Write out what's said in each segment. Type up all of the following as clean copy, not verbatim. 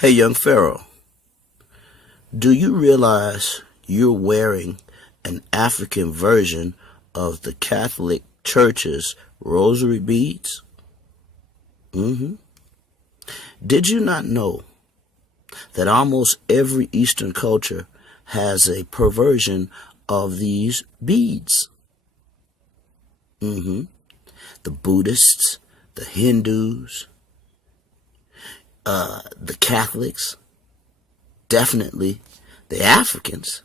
Hey, young Pharaoh, do you realize you're wearing an African version of the Catholic Church's Rosary beads? Did you not know that almost every Eastern culture has a perversion of these beads? The Buddhists, the Hindus, the Catholics, definitely the Africans.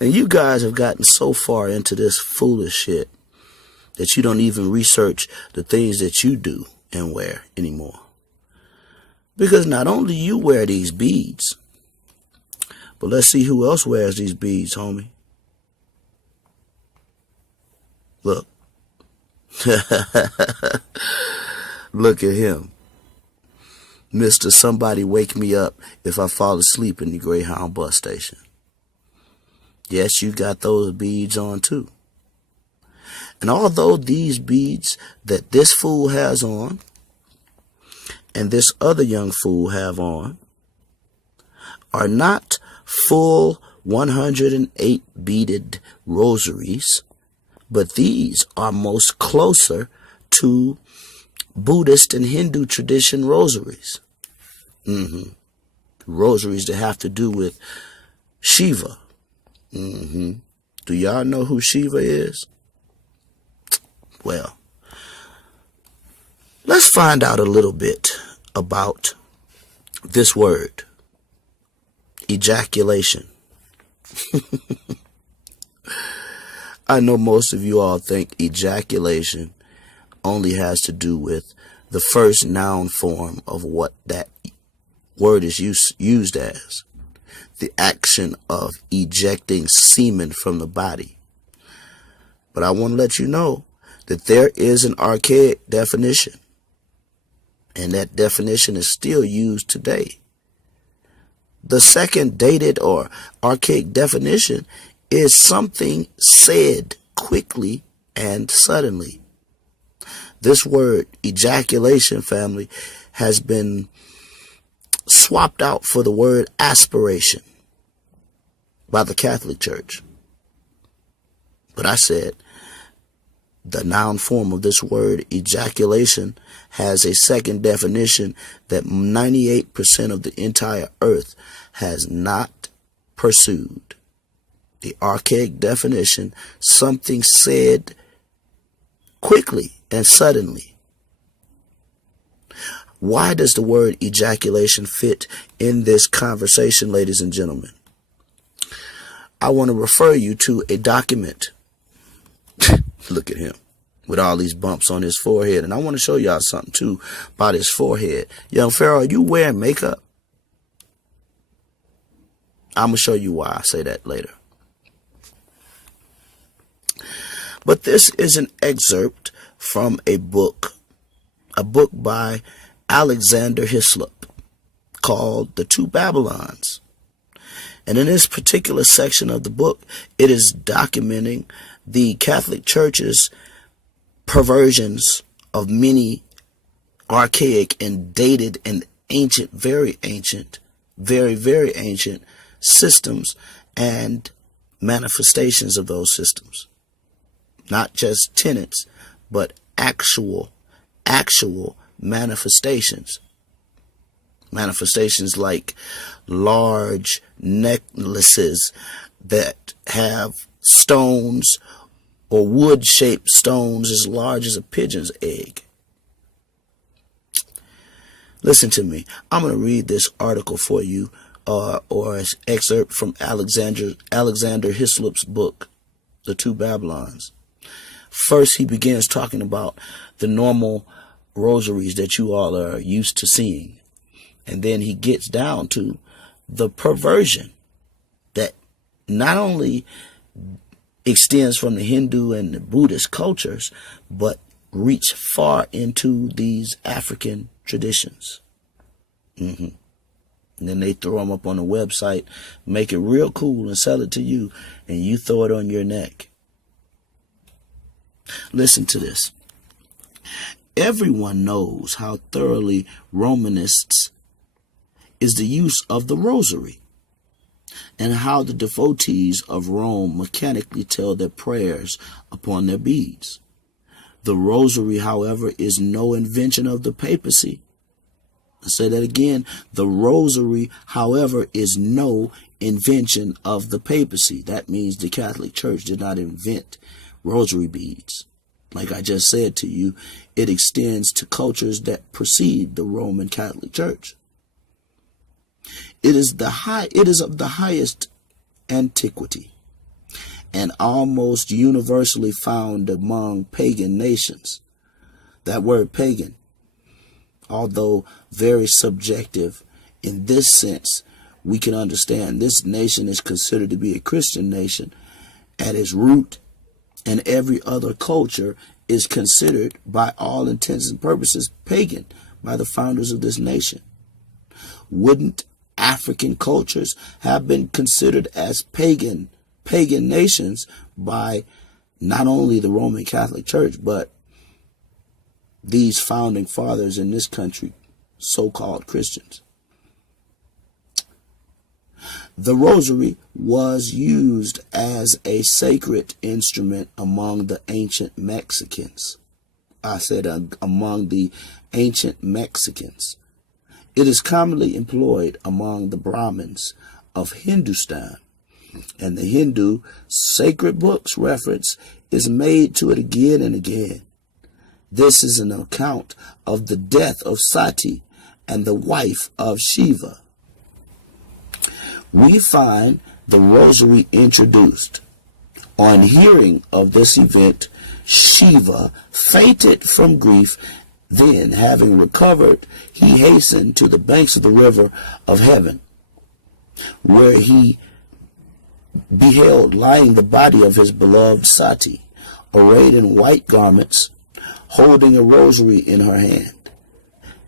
And you guys have gotten so far into this foolish shit that you don't even research the things that you do and wear anymore. Because not only you wear these beads, but let's see who else wears these beads, homie. Look. Look at him. Mr. Somebody Wake Me Up If I Fall Asleep in the Greyhound bus station. Yes, you got those beads on too. And although these beads that this fool has on and this other young fool have on are not full 108 beaded rosaries, but these are most closer to Buddhist and Hindu tradition rosaries. Rosaries that have to do with Shiva. Do y'all know who Shiva is? Well, let's find out a little bit about this word, ejaculation. I know most of you all think ejaculation only has to do with the first noun form of what that word is used as. The action of ejecting semen from the body. But I want to let you know that there is an archaic definition. And that definition is still used today. The second dated or archaic definition is something said quickly and suddenly. This word, ejaculation, family, has been swapped out for the word aspiration by the Catholic Church. But I said the noun form of this word, ejaculation, has a second definition that 98% of the entire earth has not pursued. The archaic definition, something said quickly and suddenly. Why does the word ejaculation fit in this conversation, ladies and gentlemen? I want to refer you to a document. Look at him with all these bumps on his forehead. And I want to show y'all something too about his forehead. Young Pharaoh, are you wearing makeup? I'm going to show you why I say that later. But this is an excerpt from a book by Alexander Hislop called The Two Babylons. And in this particular section of the book, it is documenting the Catholic Church's perversions of many archaic and dated and ancient, very, very ancient systems and manifestations of those systems. Not just tenets, but actual manifestations. Manifestations like large necklaces that have stones or wood-shaped stones as large as a pigeon's egg. Listen to me. I'm going to read this article for you, or an excerpt from Alexander Hislop's book, The Two Babylons. First, he begins talking about the normal rosaries that you all are used to seeing. And then he gets down to the perversion that not only extends from the Hindu and the Buddhist cultures, but reach far into these African traditions. And then they throw them up on the website, make it real cool and sell it to you, and you throw it on your neck. Listen to this. Everyone knows how thoroughly Romanists is the use of the Rosary, and how the devotees of Rome mechanically tell their prayers upon their beads. The Rosary, however, is no invention of the papacy. I'll say that again. The Rosary, however, is no invention of the papacy. That means the Catholic Church did not invent rosary beads. Like I just said to you, it extends to cultures that precede the Roman Catholic Church. It is of the highest antiquity and almost universally found among pagan nations. That word pagan, although very subjective in this sense, we can understand this nation is considered to be a Christian nation at its root, and every other culture is considered by all intents and purposes pagan by the founders of this nation. Wouldn't African cultures have been considered as pagan nations by not only the Roman Catholic Church, but these founding fathers in this country, so-called Christians? The Rosary was used as a sacred instrument among the ancient Mexicans. I said among the ancient Mexicans. It is commonly employed among the Brahmins of Hindustan, and the Hindu sacred books reference is made to it again and again. This is an account of the death of Sati and the wife of Shiva. We find the Rosary introduced. On hearing of this event, Shiva fainted from grief. Then, having recovered, he hastened to the banks of the river of heaven, where he beheld lying the body of his beloved Sati, arrayed in white garments, holding a rosary in her hand,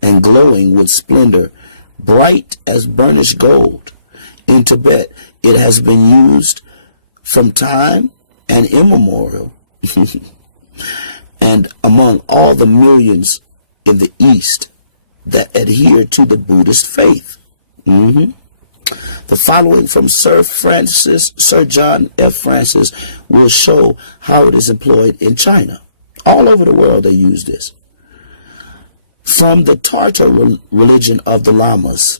and glowing with splendor, bright as burnished gold. In Tibet, it has been used from time and immemorial, and among all the millions in the East that adhere to the Buddhist faith. The following from Sir John F. Francis will show how it is employed in China. All over the world they use this. From the Tartar religion of the Lamas,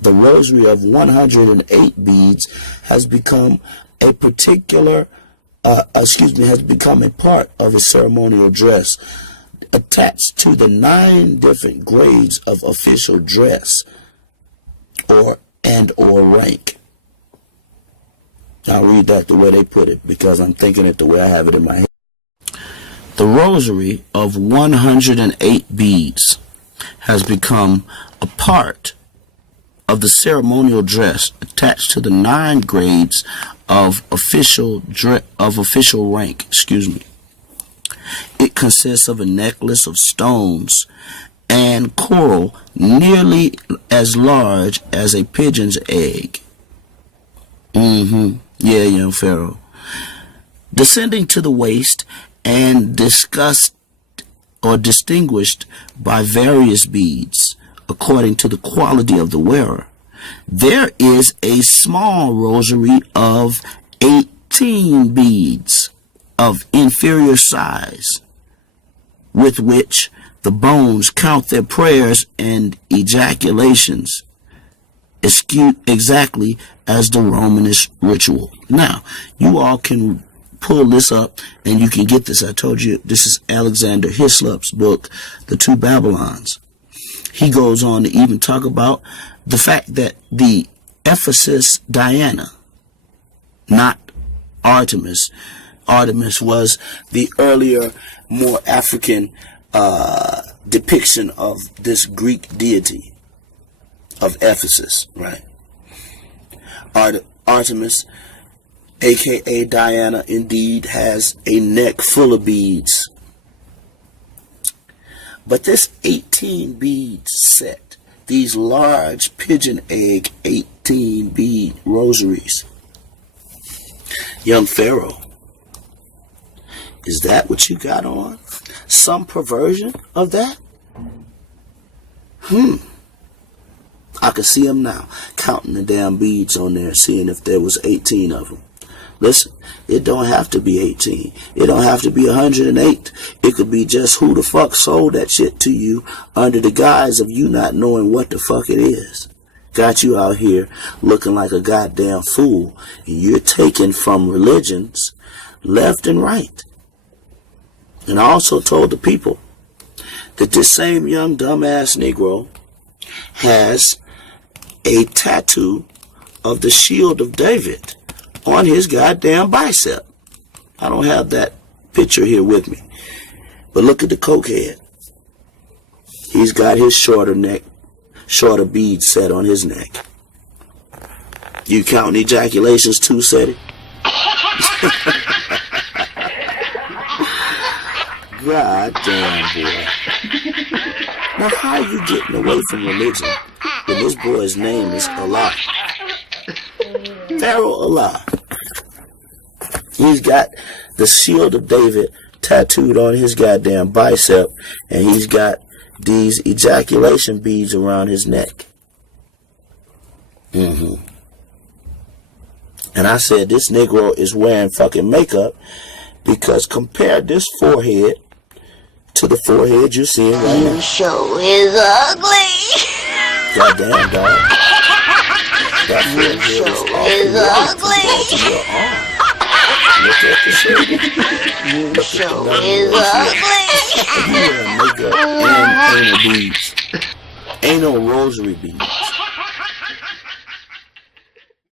the rosary of 108 beads has become a part of a ceremonial dress attached to the 9 different grades of official dress or rank. I'll read that the way they put it because I'm thinking it the way I have it in my head. The rosary of 108 beads has become a part of the ceremonial dress attached to the 9 grades of official rank. It consists of a necklace of stones and coral nearly as large as a pigeon's egg. Yeah, young Pharaoh. Descending to the waist and distinguished by various beads according to the quality of the wearer. There is a small rosary of 18 beads of inferior size, with which the bones count their prayers and ejaculations exactly as the Romanist ritual. Now, you all can pull this up and you can get this. I told you this is Alexander Hislop's book, The Two Babylons. He goes on to even talk about the fact that the Ephesus Diana, not Artemis. Artemis was the earlier, more African depiction of this Greek deity of Ephesus, right? Artemis, aka Diana, indeed has a neck full of beads. But this 18 bead set, these large pigeon egg 18 bead rosaries, young Pharaoh, Is that what you got on? Some perversion of that? I could see him now, counting the damn beads on there, seeing if there was 18 of them. Listen, it don't have to be 18. It don't have to be 108. It could be just who the fuck sold that shit to you under the guise of you not knowing what the fuck it is. Got you out here looking like a goddamn fool, and you're taken from religions left and right. And I also told the people that this same young dumbass Negro has a tattoo of the shield of David on his goddamn bicep. I don't have that picture here with me, but look at the cokehead. He's got his shorter bead set on his neck. You counting ejaculations too, Seti? God damn, boy. Now, how are you getting away from religion when this boy's name is Allah? Pharaoh Allah. He's got the shield of David tattooed on his goddamn bicep, and he's got these ejaculation beads around his neck. And I said this Negro is wearing fucking makeup, because compare this forehead to the forehead you're seeing right now. You sure is ugly. Goddamn, dog. That forehead is ugly. Look at the shade. You sure is ugly. And you wearing makeup and anal beads. Ain't no rosary beads.